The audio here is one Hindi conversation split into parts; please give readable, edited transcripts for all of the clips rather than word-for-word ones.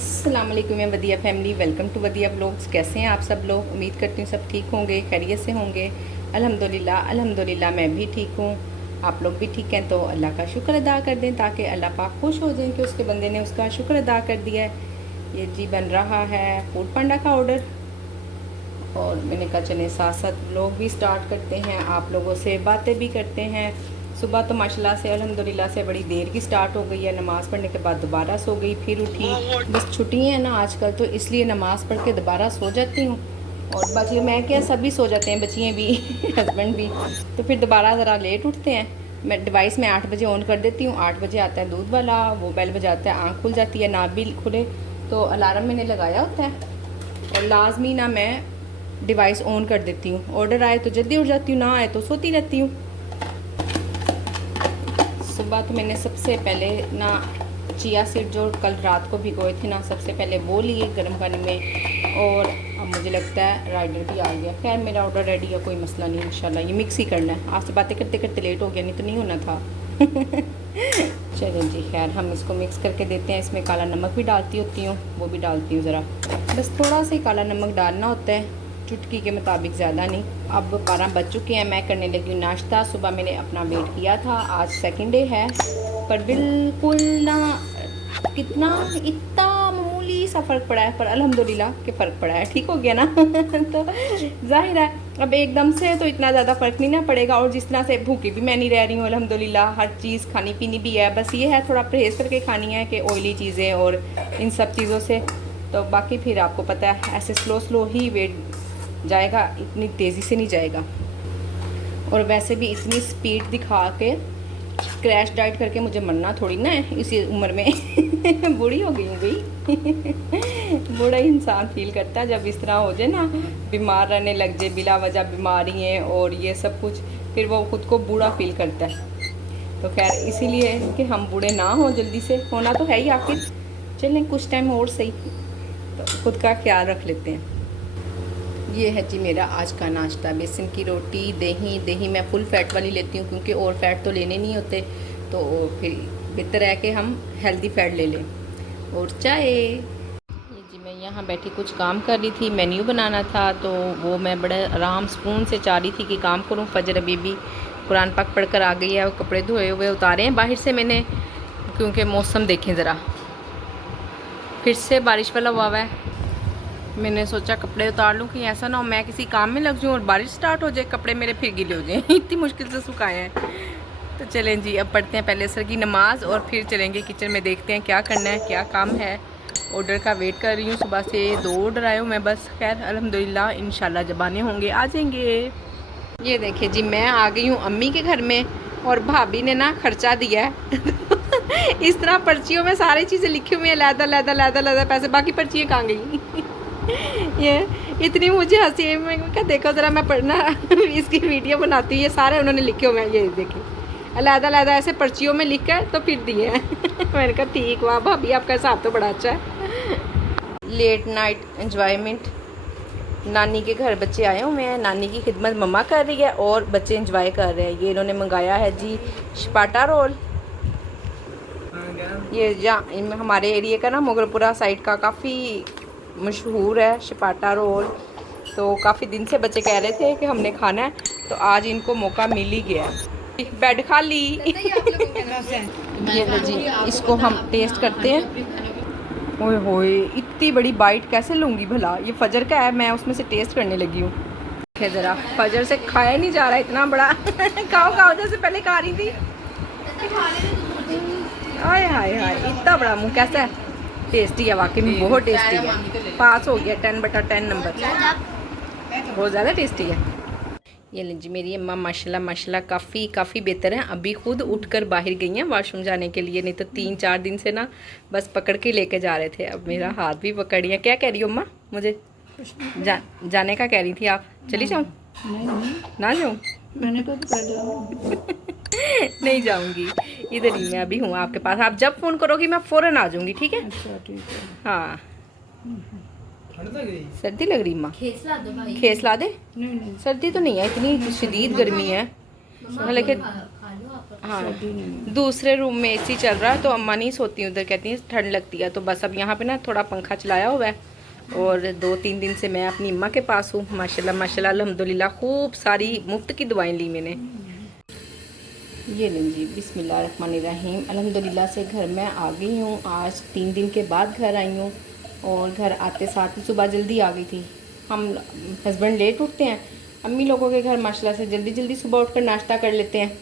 अस्सलाम वालेकुम मैं वदिया फैमिली, वेलकम टू वदिया ब्लॉग्स। कैसे हैं आप सब लोग? उम्मीद करती हूँ सब ठीक होंगे, खैरियत से होंगे। अल्हम्दुलिल्लाह मैं भी ठीक हूँ। आप लोग भी ठीक हैं तो अल्लाह का शुक्र अदा कर दें ताकि अल्लाह पाक खुश हो जाए कि उसके बंदे ने उसका शुक्र अदा कर दिया है। ये जी बन रहा है फूड पांडा का ऑर्डर और मैंने कहा चलें साथ साथ ब्लॉग भी स्टार्ट करते हैं, आप लोगों से बातें भी करते हैं। सुबह तो माशाल्लाह से अल्हम्दुलिल्लाह से बड़ी देर की स्टार्ट हो गई है, नमाज़ पढ़ने के बाद दोबारा सो गई, फिर उठी। बस छुट्टी है ना आजकल तो इसलिए नमाज़ पढ़ के दोबारा सो जाती हूँ। और बाकी मैं क्या सभी सो जाते हैं, बच्चियाँ भी हस्बैंड भी, तो फिर दोबारा ज़रा लेट उठते हैं। मैं डिवाइस में 8 बजे ऑन कर देती हूँ, 8 बजे आता है दूध वाला, वो बेल बजाता है, आँख खुल जाती है, ना भी खुले तो अलार्म मैंने लगाया होता है और लाजमी ना मैं डिवाइस ऑन कर देती हूँ। ऑर्डर आए तो जल्दी उठ जाती हूँ, ना आए तो सोती रहती हूँ। सुबह तो मैंने सबसे पहले ना चिया सीड जो कल रात को भिगोए थे ना, सबसे पहले वो लिए गर्म पानी में। और अब मुझे लगता है राइडर भी आ गया। खैर मेरा ऑर्डर रेडी है, कोई मसला नहीं, इंशाल्लाह। ये मिक्स ही करना है, आपसे बातें करते करते लेट हो गया, नहीं तो नहीं होना था। चलें जी, खैर हम इसको मिक्स करके देते हैं। इसमें काला नमक भी डालती होती हूँ, वो भी डालती हूँ ज़रा, बस थोड़ा सा ही काला नमक डालना होता है, चुटकी के मुताबिक, ज़्यादा नहीं। अब 12 बज चुके हैं, मैं करने लगी नाश्ता। सुबह मैंने अपना वेट किया था, आज सेकंड डे है, पर बिल्कुल ना कितना इतना मामूली सा फ़र्क पड़ा है, पर अल्हम्दुलिल्लाह कि फ़र्क पड़ा है, ठीक हो गया ना। तो जाहिर है अब एकदम से तो इतना ज़्यादा फ़र्क नहीं ना पड़ेगा। और जिस तरह से भूखी भी मैं नहीं रह रही हूँ अल्हम्दुलिल्लाह, हर चीज़ खानी पीनी भी है, बस ये है थोड़ा परहेज़ करके खानी है कि ऑयली चीज़ें और इन सब चीज़ों से। तो बाकी फिर आपको पता है ऐसे स्लो स्लो ही वेट जाएगा, इतनी तेज़ी से नहीं जाएगा। और वैसे भी इतनी स्पीड दिखा के क्रैश डाइट करके मुझे मरना थोड़ी ना है इसी उम्र में। बूढ़ी हो गई हूँ भाई। बूढ़ा ही इंसान फील करता है जब इस तरह हो जाए ना, बीमार रहने लग जाए, बिला वजह बीमारी है और ये सब कुछ, फिर वो खुद को बूढ़ा फील करता है। तो खैर इसीलिए कि हम बूढ़े ना हो जल्दी से, होना तो है ही आखिर। चलें कुछ टाइम और सही, तो खुद का ख्याल रख लेते हैं। ये है जी मेरा आज का नाश्ता, बेसन की रोटी, दही। दही मैं फुल फैट वाली लेती हूँ क्योंकि और फैट तो लेने नहीं होते, तो फिर बेहतर है कि हम हेल्दी फैट ले लें। और चाय। ये जी मैं यहाँ बैठी कुछ काम कर रही थी, मेन्यू बनाना था, तो वो मैं बड़े आराम सुकून से चाह रही थी कि काम करूँ। फजर अभी भी कुरान पाक पढ़ कर आ गई है, और कपड़े धोए हुए उतारे हैं बाहर से मैंने, क्योंकि मौसम देखें ज़रा, फिर से बारिश वाला हुआ है। मैंने सोचा कपड़े उतार लूँ, कि ऐसा ना हो मैं किसी काम में लग जाऊँ और बारिश स्टार्ट हो जाए, कपड़े मेरे फिर गीले हो जाएं। इतनी मुश्किल से सुखाए हैं। तो चलें जी, अब पढ़ते हैं पहले असर की नमाज़ और फिर चलेंगे किचन में, देखते हैं क्या करना है, क्या काम है। ऑर्डर का वेट कर रही हूँ, सुबह से 2 ऑर्डर आए हूँ मैं बस। खैर अल्हम्दुलिल्लाह इंशाल्लाह जब आने होंगे आ जाएंगे। ये देखिए जी मैं आ गई हूँ अम्मी के घर में, और भाभी ने ना खर्चा दिया है। इस तरह पर्चियों में सारी चीज़ें लिखी हुई हैं, लैदा लैदा लैदा लैदा पैसे, बाकी पर्चियाँ कहाँ गई? ये इतनी मुझे हंसी है, मैं क्या देखो ज़रा, मैं पढ़ना इसकी वीडियो बनाती हूँ। ये सारे उन्होंने लिखे हुए हैं, ये देखिए अलहदा अलहदा ऐसे पर्चियों में लिख कर तो फिर दिए हैं। मैंने कहा ठीक, वाह भाभी आपका हिसाब तो बड़ा अच्छा है। लेट नाइट एंजॉयमेंट, नानी के घर बच्चे आए हुए हैं, नानी की खिदमत मम्मा कर रही है और बच्चे एंजॉय कर रहे हैं। ये इन्होंने मंगाया है जी शपाटा रोल। ये जहाँ हमारे एरिया का ना मुगलपुरा साइड का काफ़ी मशहूर है शपाटा रोल, तो काफ़ी दिन से बच्चे कह रहे थे कि हमने खाना है, तो आज इनको मौका मिल ही गया। बेड खाली। ये लो जी, इसको हम टेस्ट करते हैं। ओए होए इतनी बड़ी बाइट कैसे लूँगी भला, ये फजर का है, मैं उसमें से टेस्ट करने लगी हूँ। ज़रा फजर से खाया नहीं जा रहा इतना बड़ा। खाओ खाओ जैसे पहले खा रही थी। हाय हाय हाय, इतना बड़ा मुँह कैसा है? टेस्टी है वाकई में, बहुत टेस्टी है, पास हो गया 10/10 नंबर, बहुत ज़्यादा टेस्टी है। ये लीजिए मेरी अम्मा माशाल्लाह माशाल्लाह काफ़ी बेहतर हैं। अभी खुद उठकर बाहर गई हैं वॉशरूम जाने के लिए, नहीं तो 3-4 दिन से ना बस पकड़ के लेके जा रहे थे। अब मेरा हाथ भी पकड़ रही है। क्या कह रही हो अम्मा? मुझे जाने का कह रही थी आप, चली जाऊँ? ना जाऊँ? मैंने कहा नहीं जाऊँगी, इधर ही मैं अभी हूँ आपके पास, आप जब फ़ोन करोगी मैं फ़ौरन आ जाऊँगी, ठीक है? अच्छा ठीक है। हाँ। सर्दी लग रही माँ? खेस ला दे? नहीं सर्दी तो नहीं है, इतनी शदीद गर्मी है, लेकिन हाँ सर्दी नहीं है। दूसरे रूम में एसी चल रहा है तो अम्मा नहीं सोती उधर, कहती हैं ठंड लगती है। तो बस अब यहाँ पे ना थोड़ा पंखा चलाया हुआ है और 2-3 दिन से मैं अपनी अम्मा के पास हूँ। माशाल्लाह माशाल्लाह अल्हम्दुलिल्लाह खूब सारी मुफ्त की दवाएं ली मैंने। ये लें जी, बिस्मिल्लाहिर्रहमानिर्रहीम। अल्हम्दुलिल्लाह से घर में आ गई हूँ। आज 3 दिन के बाद घर आई हूँ और घर आते साथ ही सुबह जल्दी आ गई थी। हम हस्बैंड लेट उठते हैं, अम्मी लोगों के घर माशाल्लाह से जल्दी जल्दी सुबह उठकर नाश्ता कर लेते हैं।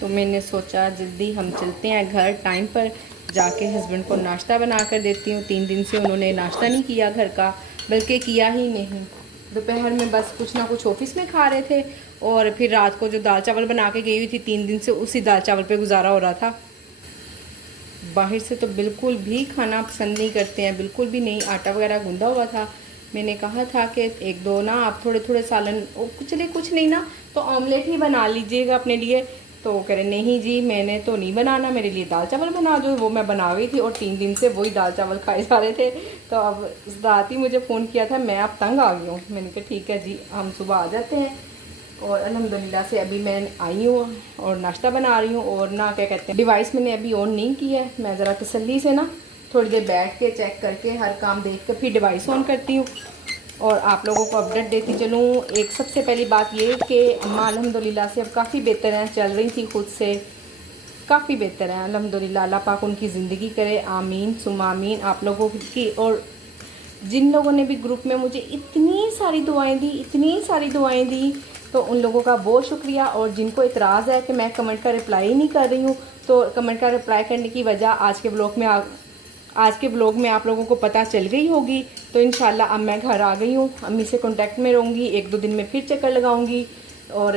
तो मैंने सोचा जल्दी हम चलते हैं घर, टाइम पर जाके हस्बैंड को नाश्ता बना कर देती हूँ। 3 दिन से उन्होंने नाश्ता नहीं किया घर का, बल्कि किया ही नहीं। दोपहर में बस कुछ ना कुछ ऑफिस में खा रहे थे और फिर रात को जो दाल चावल बना के गई हुई थी 3 दिन से, उसी दाल चावल पे गुजारा हो रहा था। बाहर से तो बिल्कुल भी खाना पसंद नहीं करते हैं, बिल्कुल भी नहीं। आटा वगैरह गूंदा हुआ था। मैंने कहा था कि 1-2 ना आप थोड़े थोड़े सालन, चलिए कुछ नहीं ना तो ऑमलेट ही बना लीजिएगा अपने लिए। तो कह रहे नहीं जी मैंने तो नहीं बनाना, मेरे लिए दाल चावल बना दो। वो मैं बना गई थी और 3 दिन से वही दाल चावल खाए जा रहे थे। तो अब इस रात ही मुझे फ़ोन किया था, मैं अब तंग आ गई हूँ। मैंने कहा ठीक है जी हम सुबह आ जाते हैं। और अल्हम्दुलिल्लाह से अभी मैं आई हूँ और नाश्ता बना रही हूँ। और ना क्या कहते हैं, डिवाइस मैंने अभी ऑन नहीं की है। मैं ज़रा तसल्ली से ना थोड़ी देर बैठ के चेक करके हर काम देख कर फिर डिवाइस ऑन करती हूँ और आप लोगों को अपडेट देती चलूँ। एक सबसे पहली बात ये कि अम्मा अल्हम्दुलिल्लाह से अब काफ़ी बेहतर हैं, चल रही थी खुद से, काफ़ी बेहतर हैं अल्हम्दुलिल्लाह। अल्लाह पाक उनकी ज़िंदगी करे, आमीन सुम्मा आमीन। आप लोगों की और जिन लोगों ने भी ग्रुप में मुझे इतनी सारी दुआएं दी, इतनी सारी दुआएं दी, तो उन लोगों का बहुत शुक्रिया। और जिनको इतराज़ है कि मैं कमेंट का रिप्लाई ही नहीं कर रही हूँ, तो कमेंट का रिप्लाई करने की वजह आज के ब्लॉग में आप लोगों को पता चल गई होगी। तो इंशाल्लाह अब मैं घर आ गई हूँ, अम्मी से कांटेक्ट में रहूँगी, 1-2 दिन में फिर चक्कर लगाऊंगी। और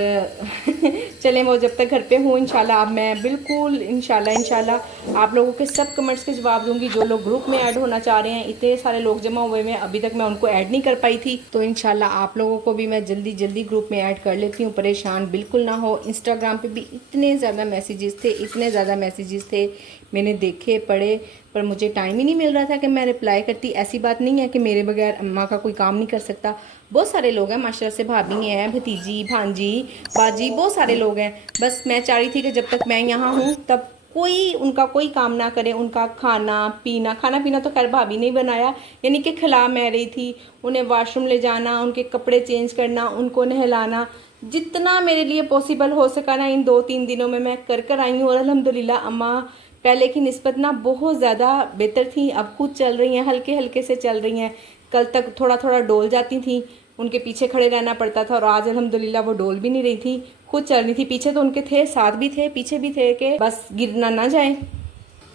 चलें वो जब तक घर पे हूँ इंशाल्लाह अब मैं बिल्कुल इंशाल्लाह आप लोगों के सब कमेंट्स के जवाब दूंगी। जो लोग ग्रुप में ऐड होना चाह रहे हैं, इतने सारे लोग जमा हुए हैं, अभी तक मैं उनको ऐड नहीं कर पाई थी। तो इंशाल्लाह आप लोगों को भी मैं जल्दी जल्दी ग्रुप में ऐड कर लेती हूँ, परेशान बिल्कुल ना हो। इंस्टाग्राम पे भी इतने ज़्यादा मैसेजेस थे, मैंने देखे पढ़े, पर मुझे टाइम ही नहीं मिल रहा था कि मैं रिप्लाई करती। ऐसी बात नहीं है कि मेरे बगैर अम्मा का कोई काम नहीं कर सकता। बहुत सारे लोग हैं माशाल्लाह से, भाभी हैं, भतीजी, भांजी, बाजी, बहुत सारे लोग हैं। बस मैं चाह रही थी कि जब तक मैं यहाँ हूँ तब उनका कोई काम ना करे। उनका खाना पीना तो खैर भाभी ने बनाया, यानी कि खिला मैं रही थी। उन्हें वॉशरूम ले जाना, उनके कपड़े चेंज करना, उनको नहलाना, जितना मेरे लिए पॉसिबल हो सका ना इन 2-3 दिनों में मैं कर आई हूँ। और अल्हम्दुलिल्लाह अम्मा पहले की निस्बत ना बहुत ज़्यादा बेहतर थी, अब खुद चल रही हैं, हल्के हल्के से चल रही हैं। कल तक थोड़ा थोड़ा डोल जाती थी, उनके पीछे खड़े रहना पड़ता था, और आज अल्हम्दुलिल्लाह वो डोल भी नहीं रही थी, खुद चल रही थी। पीछे तो उनके थे, साथ भी थे, पीछे भी थे कि बस गिरना ना जाए।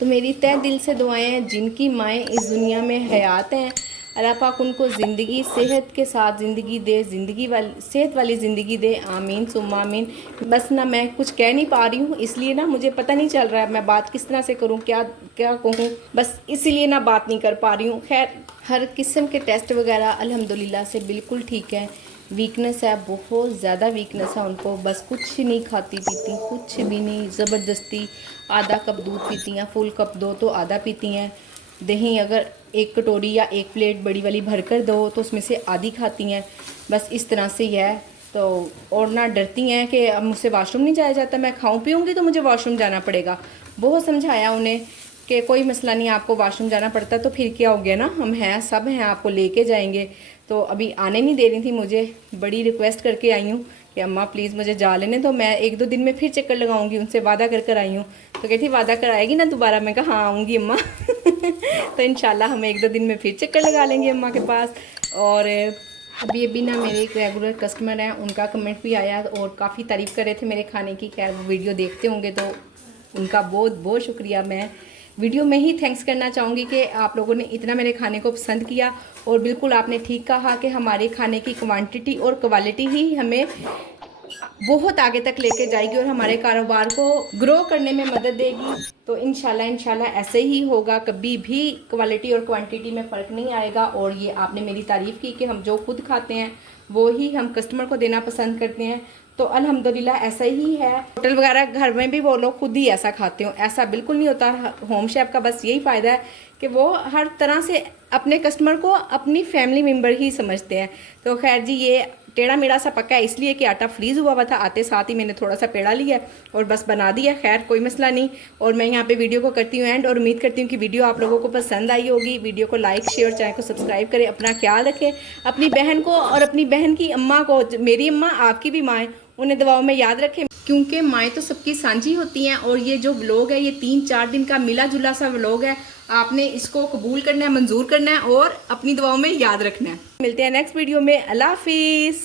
तो मेरी तहे दिल से दुआएं हैं, जिनकी माएँ इस दुनिया में हयात हैं, अल्लाह पाक उनको ज़िंदगी सेहत के साथ ज़िंदगी दे, सेहत वाली ज़िंदगी दे, आमीन सुम्मा आमीन। बस ना मैं कुछ कह नहीं पा रही हूँ, इसलिए ना मुझे पता नहीं चल रहा है मैं बात किस तरह से करूँ, क्या क्या कहूँ, बस इसीलिए ना बात नहीं कर पा रही हूँ। खैर हर किस्म के टेस्ट वगैरह अल्हम्दुलिल्लाह से बिल्कुल ठीक है। वीकनेस है, बहुत ज़्यादा वीकनेस है उनको, बस कुछ नहीं खाती पीती, कुछ भी नहीं, ज़बरदस्ती आधा कप दूध पीती हैं, फुल कप दो तो आधा पीती हैं। दही अगर 1 कटोरी या 1 प्लेट बड़ी वाली भर कर दो तो उसमें से आधी खाती हैं, बस इस तरह से ही है। तो और ना डरती हैं कि अब मुझसे वॉशरूम नहीं जाया जाता, मैं खाऊं पीऊँगी तो मुझे वॉशरूम जाना पड़ेगा। बहुत समझाया उन्हें कि कोई मसला नहीं, आपको वॉशरूम जाना पड़ता तो फिर क्या हो गया ना, हम हैं, सब हैं, आपको लेके जाएंगे। तो अभी आने नहीं दे रही थी मुझे, बड़ी रिक्वेस्ट करके आई हूँ कि अम्मा प्लीज़ मुझे जा लेने, तो मैं 1-2 दिन में फिर चक्कर लगाऊंगी, उनसे वादा कर आई हूँ। तो कहती वादा कराएगी ना दोबारा, मैं कहा हाँ आऊँगी अम्मा। तो इंशाल्लाह हम 1-2 दिन में फिर चक्कर लगा लेंगे अम्मा के पास। और अभी ना मेरे एक रेगुलर कस्टमर हैं, उनका कमेंट भी आया और काफ़ी तारीफ़ कर रहे थे मेरे खाने की। खैर वो वीडियो देखते होंगे तो उनका बहुत बहुत शुक्रिया। मैं वीडियो में ही थैंक्स करना चाहूँगी कि आप लोगों ने इतना मेरे खाने को पसंद किया। और बिल्कुल आपने ठीक कहा कि हमारे खाने की क्वांटिटी और क्वालिटी ही हमें बहुत आगे तक लेके जाएगी और हमारे कारोबार को ग्रो करने में मदद देगी। तो इंशाल्लाह ऐसे ही होगा, कभी भी क्वालिटी और क्वांटिटी में फ़र्क नहीं आएगा। और ये आपने मेरी तारीफ़ की कि हम जो खुद खाते हैं वो ही हम कस्टमर को देना पसंद करते हैं, तो अल्हम्दुलिल्लाह ऐसा ही है। होटल वगैरह घर में भी वो लोग खुद ही ऐसा खाते हो, ऐसा बिल्कुल नहीं होता। होम शेफ का बस यही फ़ायदा है कि वो हर तरह से अपने कस्टमर को अपनी फैमिली मेम्बर ही समझते हैं। तो खैर जी, ये टेढ़ा मेढ़ा सा पका है इसलिए कि आटा फ्रीज़ हुआ था, आते साथ ही मैंने थोड़ा सा पेड़ा लिया और बस बना दिया। खैर कोई मसला नहीं। और मैं यहाँ पे वीडियो को करती हूँ एंड, और उम्मीद करती हूँ कि वीडियो आप लोगों को पसंद आई होगी। वीडियो को लाइक शेयर, चैनल को सब्सक्राइब करें। अपना ख्याल रखें, अपनी बहन को और अपनी बहन की अम्मा को, मेरी अम्मा आपकी भी माएँ, उन्हें दुआओं में याद रखें, क्योंकि माएँ तो सबकी साझी होती हैं। और ये जो व्लॉग है ये 3-4 दिन का मिला जुला सा व्लॉग है। आपने इसको कबूल करना है, मंजूर करना है और अपनी दुआओं में याद रखना है। मिलते हैं नेक्स्ट वीडियो में। अल्लाह हाफिज़।